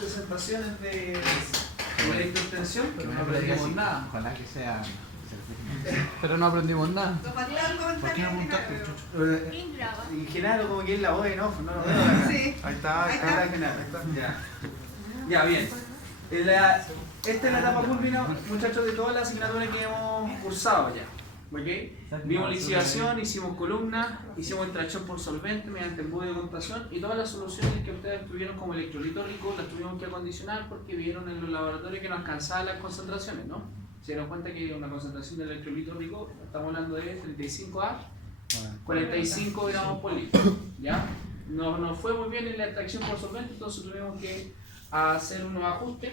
presentaciones de electroextensión, pero no aprendimos nada. Ojalá que sea. Pero no aprendimos nada. ¿Por qué no apuntaste, Chucho? Ingeniero como que es la voz en off, no lo veo acá. Sí. Ahí está. Ya, bien. Esta es la etapa culmina, muchachos, de todas las asignaturas que hemos cursado ya. ¿Okay? Vimos licidación, hicimos columnas, hicimos extracción por solvente mediante embudo de contación y todas las soluciones que ustedes tuvieron como electrolito rico las tuvimos que acondicionar porque vieron en los laboratorios que no alcanzaban las concentraciones, ¿no? Se dieron cuenta que una concentración de electrolito rico, estamos hablando de 35 a 45 gramos por litro, ¿ya? Nos fue muy bien en la extracción por solvente, entonces tuvimos que hacer unos ajustes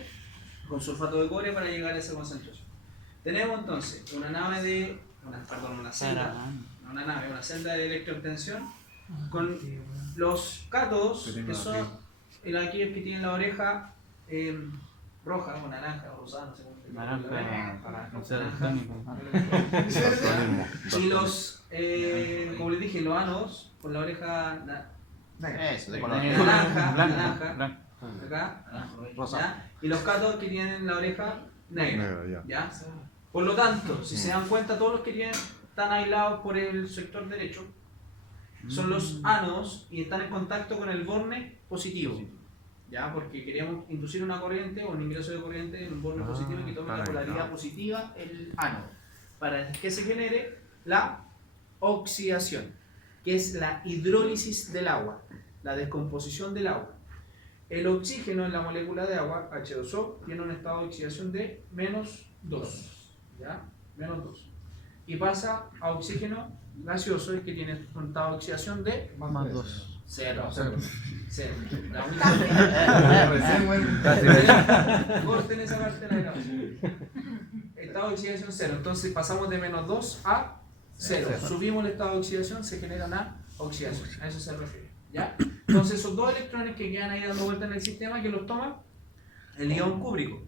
con sulfato de cobre para llegar a esa concentración. Tenemos entonces una celda de electroextensión con los cátodos, que son aquellos que tienen la oreja roja o naranja o rosada, no sé cómo se llama. Y los, como les dije, los ánodos con la oreja naranja, acá, rosa. Y los cátodos que tienen la oreja negra, ¿ya? Por lo tanto, si se dan cuenta, todos los que están aislados por el sector derecho son los ánodos y están en contacto con el borne positivo, ¿ya? Porque queríamos inducir una corriente o un ingreso de corriente en un borne positivo que tome la polaridad positiva el ánodo, para que se genere la oxidación, que es la hidrólisis del agua, la descomposición del agua. El oxígeno en la molécula de agua, H2O, tiene un estado de oxidación de -2. ¿Ya? -2. Y pasa a oxígeno gaseoso, que tiene un estado de oxidación de +2. 0. Corten esa parte de la grabación. Estado de oxidación 0. Entonces pasamos de -2 a 0. Subimos el estado de oxidación, se genera una oxidación. A eso se refiere. ¿Ya? Entonces esos dos electrones que quedan ahí dando vueltas en el sistema, que los toma el ion cúbrico,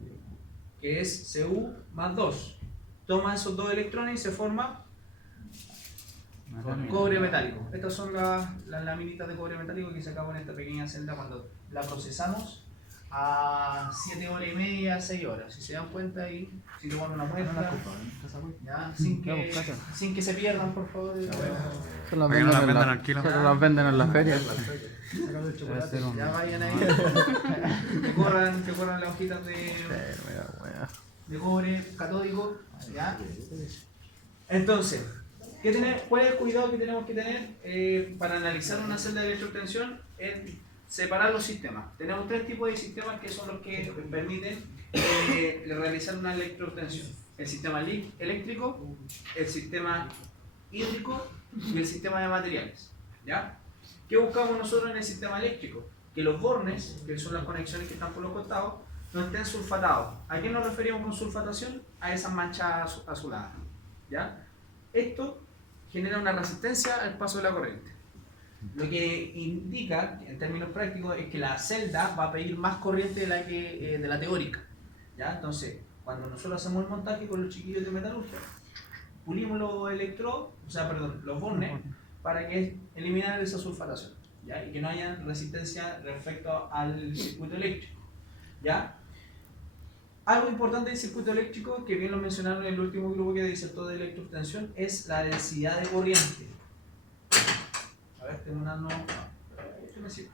que es Cu+2. Toma esos dos electrones y se forma cobre metálico. Estas son las laminitas de cobre metálico que sacamos en esta pequeña celda cuando la procesamos a 7 horas y media, 6 horas. Si se dan cuenta ahí, si toman una muestra, ¿ya? Sin que se pierdan, por favor. Se las venden en la feria. Ya vayan ahí. que corran las hojitas de cobre catódico, ¿ya? Entonces, ¿cuál es el cuidado que tenemos que tener para analizar una celda de electroextensión? Es separar los sistemas. Tenemos tres tipos de sistemas que son los que permiten realizar una electroextensión: el sistema eléctrico, el sistema hídrico y el sistema de materiales, ¿ya? ¿Qué buscamos nosotros en el sistema eléctrico? Que los bornes, que son las conexiones que están por los costados, no estén sulfatados. ¿A qué nos referimos con sulfatación? A esas manchas azuladas, ¿ya? Esto genera una resistencia al paso de la corriente. Lo que indica, en términos prácticos, es que la celda va a pedir más corriente de la teórica, ¿ya? Entonces, cuando nosotros hacemos el montaje con los chiquillos de metalurgia, pulimos los bornes para eliminar esa sulfatación, ¿ya? Y que no haya resistencia respecto al circuito eléctrico, ¿ya? Algo importante del circuito eléctrico, que bien lo mencionaron en el último grupo que disertó de electroextensión, es la densidad de corriente. A ver, tengo una no. ¿Qué me sirve?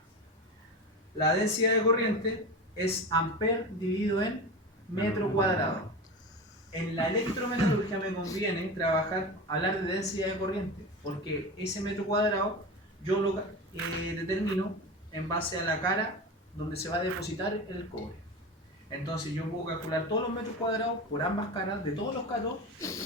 La densidad de corriente es amper dividido en metro cuadrado. En la electrometalurgia me conviene hablar de densidad de corriente, porque ese metro cuadrado yo lo determino en base a la cara donde se va a depositar el cobre. Entonces yo puedo calcular todos los metros cuadrados por ambas caras de todos los cátodos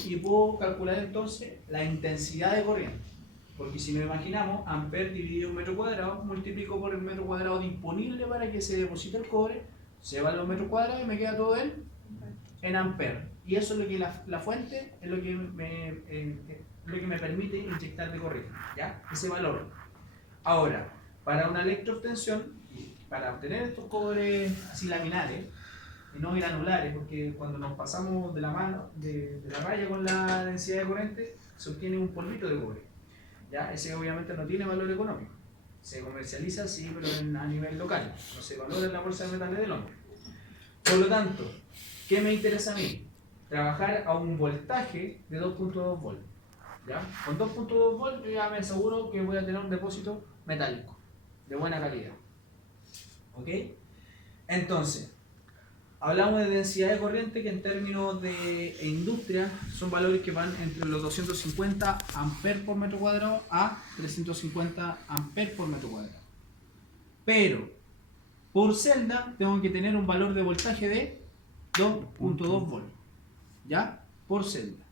y puedo calcular entonces la intensidad de corriente. Porque si nos imaginamos, amper dividido en metro cuadrado, multiplico por el metro cuadrado disponible para que se deposite el cobre, se van los metros cuadrados y me queda todo en amper. Y eso es lo que la fuente es lo que me permite inyectar de corriente, ¿ya? Ese valor. Ahora, para una electroextensión, para obtener estos cobres así laminares y no granulares, porque cuando nos pasamos de la mano, de la raya con la densidad de corriente, se obtiene un polvito de cobre, ¿ya? Ese obviamente no tiene valor económico. Se comercializa, sí, pero a nivel local. No se valora en la bolsa de metales de Londres. Por lo tanto, ¿qué me interesa a mí? Trabajar a un voltaje de 2.2 volts. ¿Ya? Con 2.2 volts yo ya me aseguro que voy a tener un depósito metálico de buena calidad. ¿Ok? Entonces, hablamos de densidad de corriente que en términos de industria son valores que van entre los 250 amperes por metro cuadrado a 350 amperes por metro cuadrado. Pero por celda tengo que tener un valor de voltaje de 2.2 volts. ¿Ya? Por celda.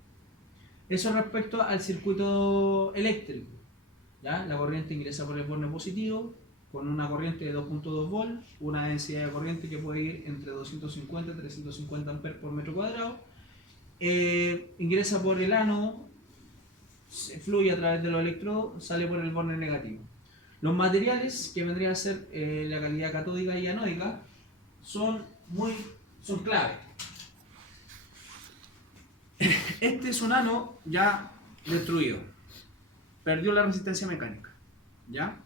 Eso respecto al circuito eléctrico. ¿Ya? La corriente ingresa por el borne positivo con una corriente de 2.2 volts, una densidad de corriente que puede ir entre 250 y 350 amperes por metro cuadrado. Ingresa por el ánodo, fluye a través de los electrodos, sale por el borne negativo. Los materiales, que vendría a ser la calidad catódica y anódica, son clave. Este es un ánodo ya destruido, perdió la resistencia mecánica, ¿ya?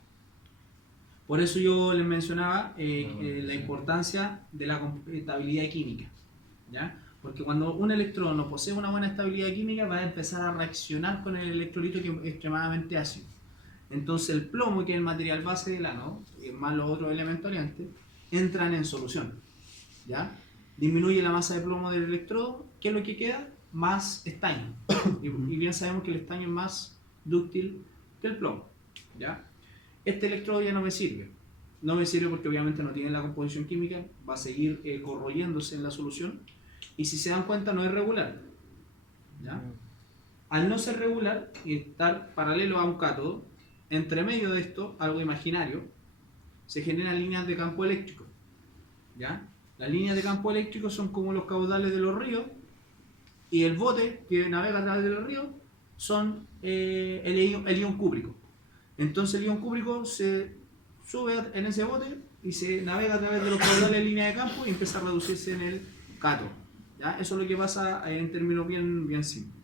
Por eso yo les mencionaba la importancia de la estabilidad química, ¿ya? Porque cuando un electrodo no posee una buena estabilidad química va a empezar a reaccionar con el electrolito que es extremadamente ácido. Entonces el plomo, que es el material base del ánodo, más los otros elementos aliantes, entran en solución, ¿ya? Disminuye la masa de plomo del electrodo. ¿Qué es lo que queda? Más estaño. Y bien sabemos que el estaño es más dúctil que el plomo, ¿ya? Este electrodo ya no me sirve. No me sirve porque obviamente no tiene la composición química, va a seguir corroyéndose en la solución. Y si se dan cuenta, no es regular, ¿ya? Al no ser regular y estar paralelo a un cátodo, entre medio de esto, algo imaginario, se generan líneas de campo eléctrico, ¿ya? Las líneas de campo eléctrico son como los caudales de los ríos, y el bote que navega a través de los ríos son el ion cúprico. Entonces el ion cúprico se sube en ese bote y se navega a través de los caudales de línea de campo y empieza a reducirse en el cátodo, ¿ya? Eso es lo que pasa en términos bien simples.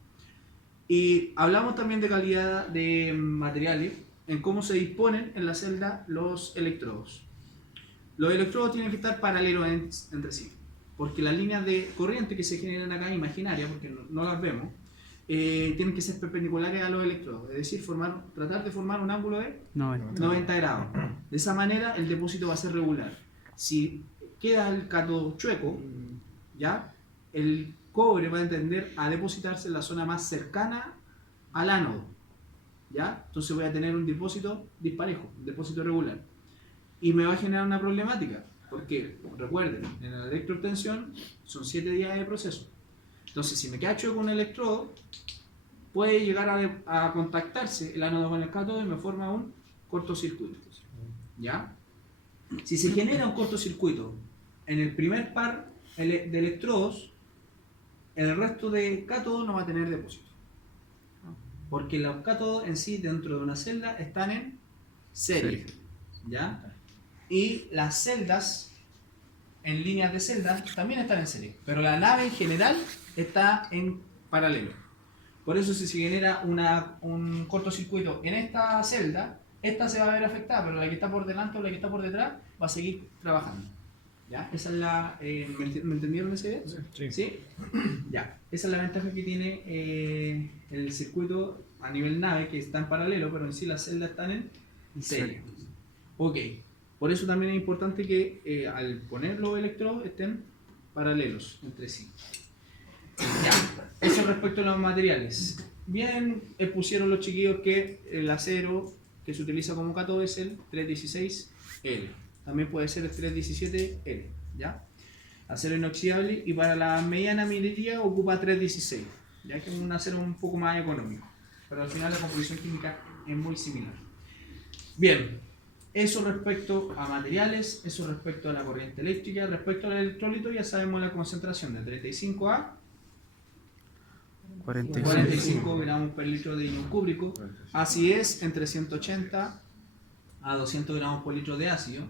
Y hablamos también de calidad de materiales, en cómo se disponen en la celda los electrodos. Los electrodos tienen que estar paralelos entre sí, porque las líneas de corriente que se generan acá, imaginarias, porque no las vemos, tienen que ser perpendiculares a los electrodos, es decir, tratar de formar un ángulo de 90 grados. De esa manera el depósito va a ser regular. Si queda el cátodo chueco, ¿ya? El cobre va a tender a depositarse en la zona más cercana al ánodo, ¿ya? Entonces voy a tener un depósito disparejo, un depósito regular. Y me va a generar una problemática, porque recuerden, en la electroobtención son 7 días de proceso. Entonces, si me queda chueco un electrodo, puede llegar a contactarse el ánodo con el cátodo y me forma un cortocircuito, ¿ya? Si se genera un cortocircuito en el primer par de electrodos, el resto de cátodos no va a tener depósito, porque los cátodos en sí dentro de una celda están en serie, ¿ya? Y las celdas en líneas de celda también están en serie, pero la nave en general está en paralelo. Por eso si se genera un cortocircuito en esta celda, esta se va a ver afectada, pero la que está por delante o la que está por detrás va a seguir trabajando, ¿ya? Esa es la... ¿me entendieron esa idea? Sí. ¿Sí? Ya. Esa es la ventaja que tiene el circuito a nivel nave, que está en paralelo, pero en sí las celdas están en serie. Ok. Por eso también es importante que al poner los electrodos estén paralelos entre sí. Ya. Eso respecto a los materiales. Bien, pusieron los chiquillos que el acero que se utiliza como cátodo es el 316L. También puede ser el 317L, ¿ya? Acero inoxidable, y para la mediana minería ocupa 316, ya que es un acero un poco más económico. Pero al final la composición química es muy similar. Bien, eso respecto a materiales, eso respecto a la corriente eléctrica. Respecto al electrolito ya sabemos la concentración de 35 a 45 gramos per litro de ion cúbrico. Así es, entre 180 a 200 gramos por litro de ácido,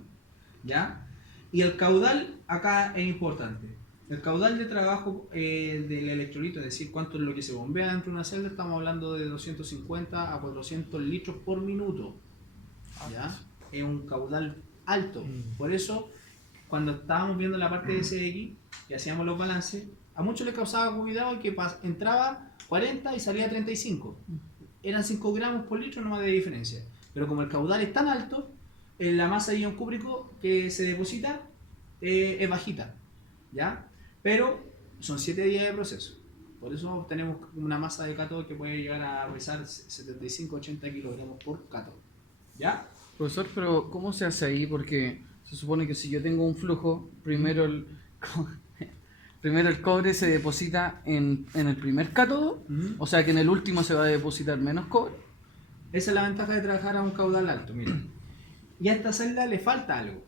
¿ya? Y el caudal acá es importante. El caudal de trabajo del electrolito, es decir, cuánto es lo que se bombea dentro de una celda, estamos hablando de 250 a 400 litros por minuto, ¿ya? es un caudal alto. Por eso, cuando estábamos viendo la parte de SX y hacíamos los balances, a muchos les causaba cuidado que entraba 40 y salía 35. Eran 5 gramos por litro nomás de diferencia. Pero como el caudal es tan alto, la masa de ion cúbrico que se deposita es bajita, ¿ya? Pero son 7 días de proceso. Por eso tenemos una masa de cátodo que puede llegar a pesar 75-80 kilogramos por cátodo, ¿ya? Profesor, pero ¿cómo se hace ahí? Porque se supone que si yo tengo un flujo, primero el cobre se deposita en el primer cátodo, o sea que en el último se va a depositar menos cobre. Esa es la ventaja de trabajar a un caudal alto, mira. Y a esta celda le falta algo.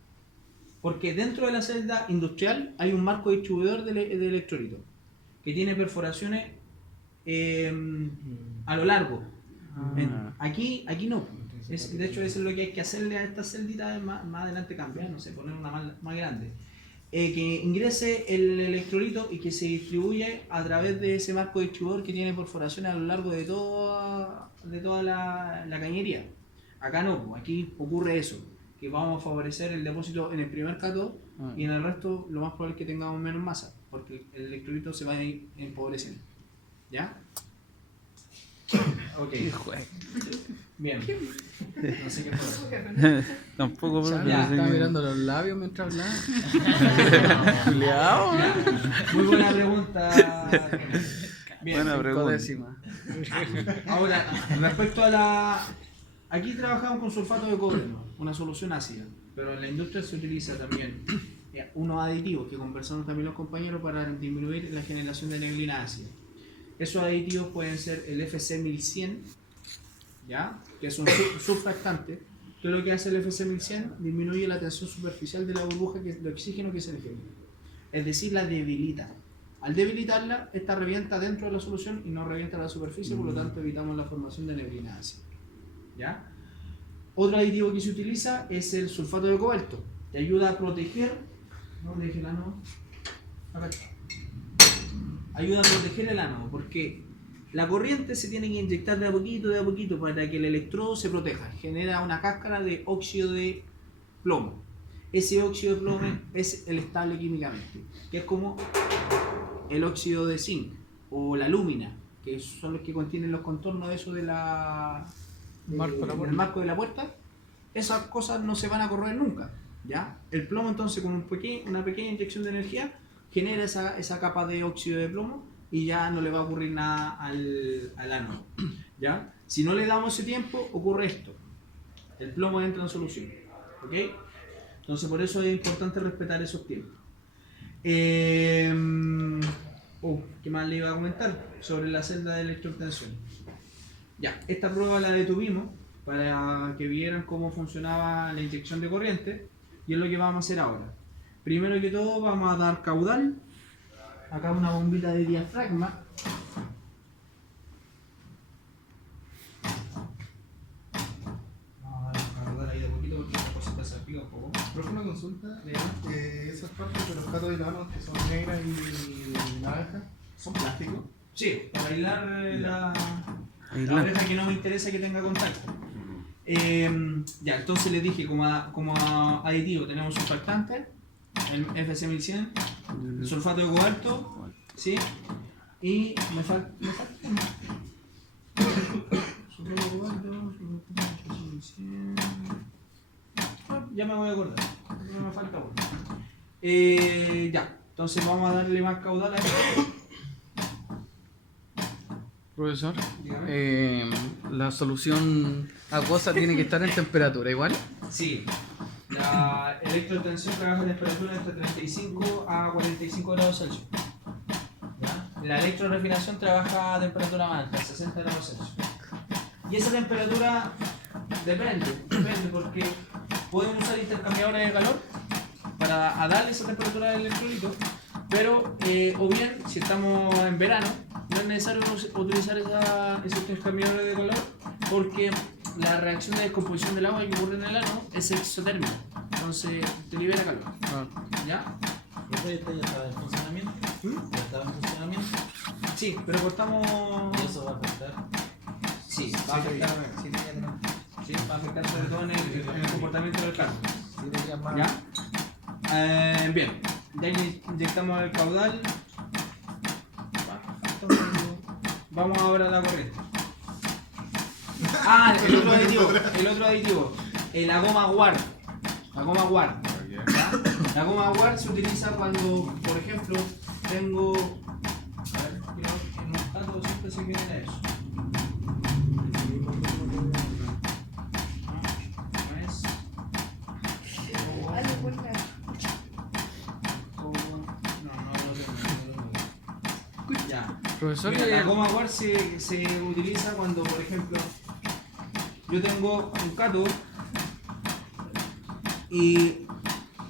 Porque dentro de la celda industrial hay un marco distribuidor de electrolito que tiene perforaciones a lo largo. Aquí no. De hecho, eso es lo que hay que hacerle a esta celdita más adelante, cambiar, no sé, poner una más grande. Que ingrese el electrolito y que se distribuye a través de ese marco distribuidor que tiene perforaciones a lo largo de toda la cañería. Acá no, aquí ocurre eso, que vamos a favorecer el depósito en el primer cátodo y en el resto lo más probable es que tengamos menos masa, porque el electrolito se va a ir empobreciendo. ¿Ya? Ok. Bien. No sé qué fue. Tampoco, pero Ya, estaba mirando los labios mientras hablaba. Juliao. Muy buena pregunta. Bien. Buena pregunta. Ahora, respecto a la... Aquí trabajamos con sulfato de cobre, ¿no? Una solución ácida, pero en la industria se utiliza también unos aditivos que conversaron también los compañeros para disminuir la generación de neblina ácida. Esos aditivos pueden ser el FC1100, ¿ya? Que es un surfactante, que lo que hace el FC1100 disminuye la tensión superficial de la burbuja de oxígeno que se le genera, es decir, la debilita. Al debilitarla, esta revienta dentro de la solución y no revienta la superficie, por lo tanto evitamos la formación de neblina ácida. ¿Ya? Otro aditivo que se utiliza es el sulfato de cobalto, que ayuda a proteger, ayuda a proteger el ánodo, porque la corriente se tiene que inyectar de a poquito para que el electrodo se proteja. Genera una cáscara de óxido de plomo. Ese óxido de plomo es el estable químicamente, que es como el óxido de zinc o la lúmina, que son los que contienen los contornos de eso de del marco de la puerta. Esas cosas no se van a corroer nunca, ¿ya? El plomo entonces con una pequeña inyección de energía genera esa capa de óxido de plomo y ya no le va a ocurrir nada al ánodo, ¿ya? Si no le damos ese tiempo, ocurre esto. El plomo entra en solución, ¿ok? Entonces por eso es importante respetar esos tiempos. ¿Qué más le iba a comentar? Sobre la celda de electroobtención. Ya, esta prueba la detuvimos para que vieran cómo funcionaba la inyección de corriente y es lo que vamos a hacer ahora. Primero que todo vamos a dar caudal, acá una bombita de diafragma. Vamos a dar caudal ahí de poquito porque esta cosita se aplica un poco. Profe, una consulta. Esas partes de los cátodos y las anodos que son negras y naranjas, ¿son plásticos? Sí, para aislar la oreja que no me interesa que tenga contacto. Ya, entonces les dije como aditivo tenemos surfactante, el FC1100, el sulfato de cobalto, ¿sí? Y me falta sulfato de cobalto, FC1100. Ya me voy a acordar, no me falta uno. Ya, entonces vamos a darle más caudal a esto. Profesor, la solución acuosa tiene que estar en temperatura igual. Sí, la electroobtención trabaja a temperatura entre 35 a 45 grados Celsius. ¿Ya? La electrorefinación trabaja a temperatura más alta, 60 grados Celsius. Y esa temperatura depende porque podemos usar intercambiadores de calor para darle esa temperatura al electrolito, pero o bien si estamos en verano no es necesario utilizar esos intercambiadores de calor porque la reacción de descomposición del agua que ocurre en el ánodo es exotérmica, entonces te libera calor. ¿Ya? ¿Este ya estaba en funcionamiento? ¿Ya estaba en funcionamiento? Sí, pero cortamos... ¿Y eso va a afectar? Sí, va a afectar. Sí, ¿sí? Va a afectar sobre todo en el comportamiento del carro. ¿Ya? Bien, ya inyectamos el caudal. Vamos ahora a la corriente. Ah, el otro aditivo. La goma Ward. La goma Ward. ¿Ya? La goma Ward se utiliza cuando, por ejemplo, tengo. A ver, en un caso siempre se genera eso. Profesor, Mira, la goma Ward se utiliza cuando, por ejemplo, yo tengo un cátodo y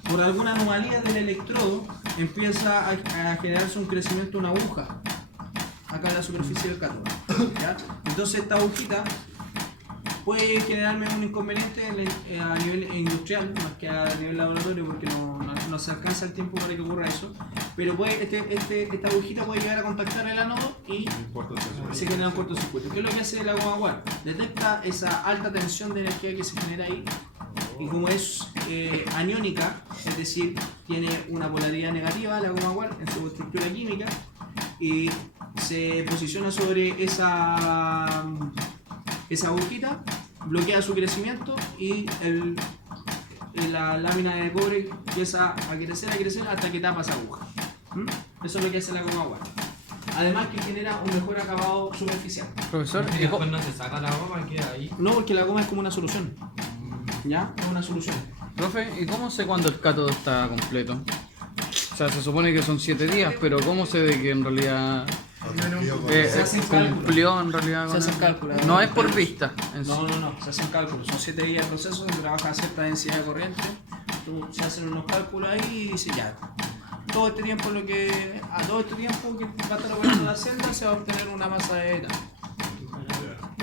por alguna anomalía del electrodo empieza a generarse un crecimiento de una aguja acá en la superficie del cátodo, ¿ya? Entonces esta agujita puede generarme un inconveniente a nivel industrial, más que a nivel laboratorio, porque no se alcanza el tiempo para que ocurra eso, pero puede, esta agujita puede llegar a contactar el ánodo y se genera un cortocircuito. ¿Qué es lo que hace la goma Ward? Detecta esa alta tensión de energía que se genera ahí, y como es aniónica, es decir, tiene una polaridad negativa, la goma Ward en su estructura química, y se posiciona sobre esa agujita, bloquea su crecimiento y la lámina de cobre empieza a crecer hasta que tapa esa aguja. Eso es lo que hace la goma Ward. Además que genera un mejor acabado superficial. profesor, Y después no se saca la goma, queda ahí. No, porque la goma es como una solución. ¿Ya? Es una solución. profe, ¿y cómo sé cuándo el cátodo está completo? O sea, se supone que son 7 días, pero ¿cómo sé de que en realidad Se hacen cumplió en realidad Se con hacen el- cálculos. No es por vista. en sí. No, se hacen cálculos. Son 7 días de proceso, se trabaja a cierta densidad de corriente. Se hacen unos cálculos ahí y dice ya. Todo este tiempo que va a estar operando la celda se va a obtener una masa de eta.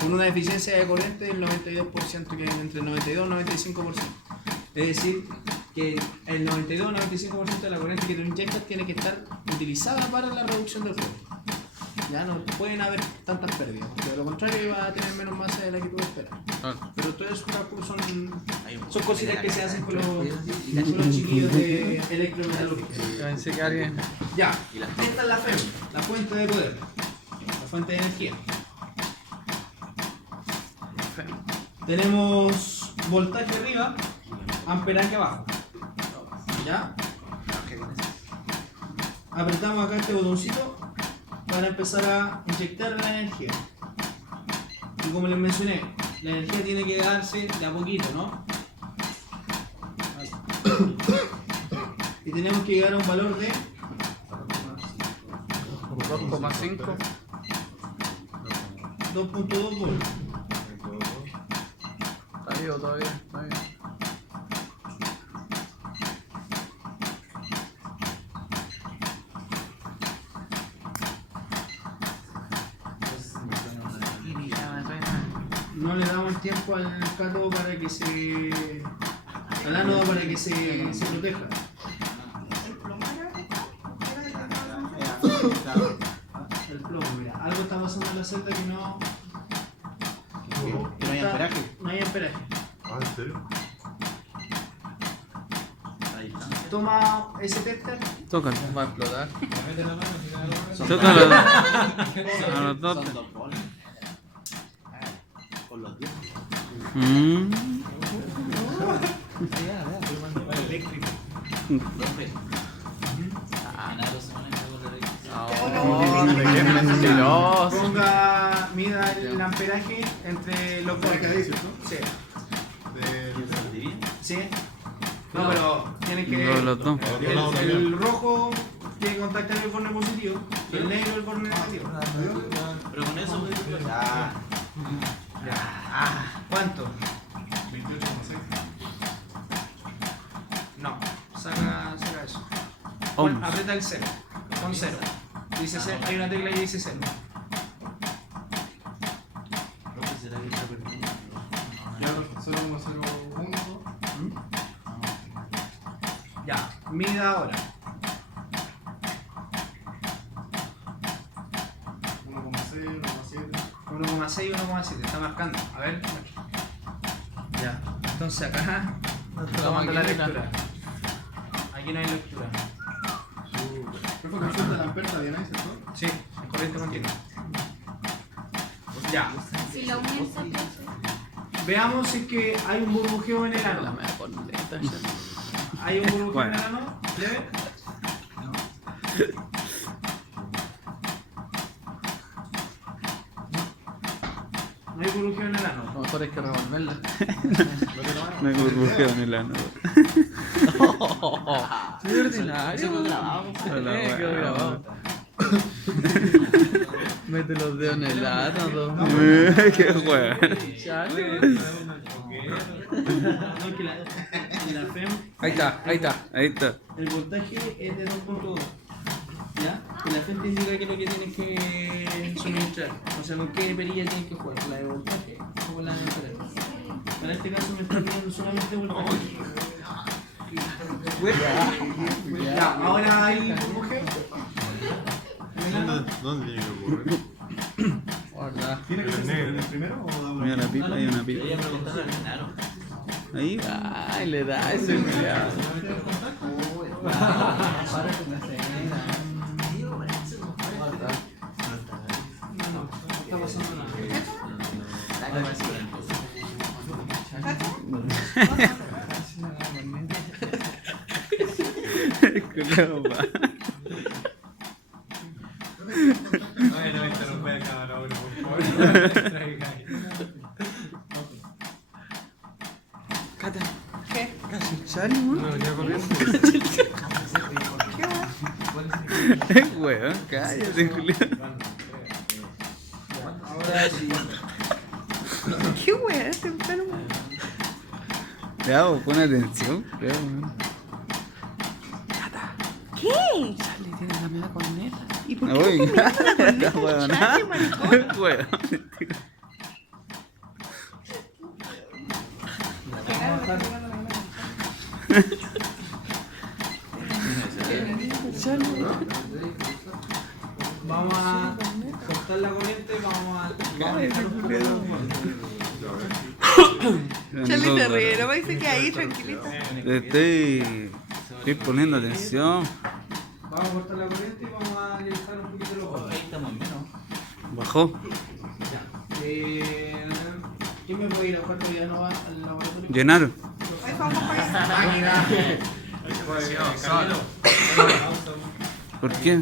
Con una eficiencia de corriente del 92%, que hay entre el 92 y el 95%. Es decir, que el 92 o 95% de la corriente que tú inyectas tiene que estar utilizada para la reducción del fuego. Ya no pueden haber tantas pérdidas, porque de lo contrario va a tener menos masa de la que tú esperas. Claro. Pero todos esos cálculos son cositas que se hacen con los chiquillos de electrometalúrgica. Ya pensé que alguien... Ya, esta es la FEM, la fuente de poder, la fuente de energía. Tenemos voltaje arriba, amperaje abajo. ¿Ya? Apretamos acá este botoncito para empezar a inyectar la energía. Y como les mencioné, la energía tiene que darse de a poquito, ¿no? Y tenemos que llegar a un valor de 2,5. 2.2 voltios. Está vivo todavía, está bien. No le damos tiempo al cátodo para que al ánodo para que se proteja. El plomo, mira, algo está pasando en la celda que no. Que no hay amperaje. No hay amperaje. Ah, ¿en serio? Ahí está. Toma ese tester. Tócalo, va a explotar. Mete la mano, si te da Son Tócalo. son A los dos. dos bolas. Con los dientes. Eléctrico. Profe. Genaro se maneja con la electricidad. Oh, qué mentiroso. Mida el amperaje entre los dos. Acá dice, ¿no? Sí. De... ¿Divino? Sí. No, pero tienen que. Los dos. El rojo tiene que contactar el borne positivo y el negro el borne negativo. Pero con eso. Ya. ¿Cuánto? 28,6. No, saca eso. Ohms. Aprieta el 0. Con 0. Dice cero, hay una tecla que dice 0. Profe, ¿será que está perdiendo? Ya, 0,01. Ya, mida ahora. 1,6, 1,7. 1,6 y 1,7. Está marcando. A ver. Entonces acá tomando la lectura. Aquí no hay lectura. Fue consulta de la amperta bien ahí, ¿cierto? Sí, corriente continua. Ya. Si la aumenta, entonces. Veamos si es que hay un burbujeo en el La ano. mejor neta. ¿Hay un burbujeo en el ano? ¿Leve? No hay burbujeo en el ano. Lo mejor es que revolverla. Me burbujeo en el ano. Muy ordinario. Eso quedó grabado. Hola, Quedó weón. grabado. Mete los dedos en el ano, todo. Qué weón. No, que la FEM, Ahí está, ahí está. Ahí está. el voltaje es de 2.2. ¿Ya? Y la FEM te indica que es lo que tienes que suministrar. O sea, con qué perilla tienes que jugar. ¿La de voltaje o con la de diferencia? Para este caso me está pidiendo solamente voltaje. Ya, ahora hay burbujeo. ¿Dónde tiene que ocurrir? Guarda. ¿Tiene que ser en el primero o da Mira la pipa, hay una pipa. Quería preguntarle al Genaro. Ahí. Ay, le da ese culiao. No está pasando nada. Culiao, va. Ay, no me interrumpa el cámara, por favor. Cata. ¿Qué? Casi sale, weón. No, ya corriendo. Weón, cállate, culiao. Ahora sí. ¿Qué wea? Este enfermo. Ya, vos, pon atención. Culiao, weón. ¿Qué? Sale, tiene la media corneta. ¿Y por No, qué voy. te mirando la corneta, Weón, chache, maricón? weón. Vamos a cortar la corriente y vamos a Cállate, culiao. Charlie se ríe, no me dice que ahí, tranquilito. Estoy poniendo atención. Vamos a cortar la corriente y vamos a alistar un poquito los bordes. Ahí estamos en menos. Bajó. Ya. ¿Quién me puede ir a buscar todavía no va al laboratorio? Llenar. Ahí vamos para allá. Máquina. ¿Por qué?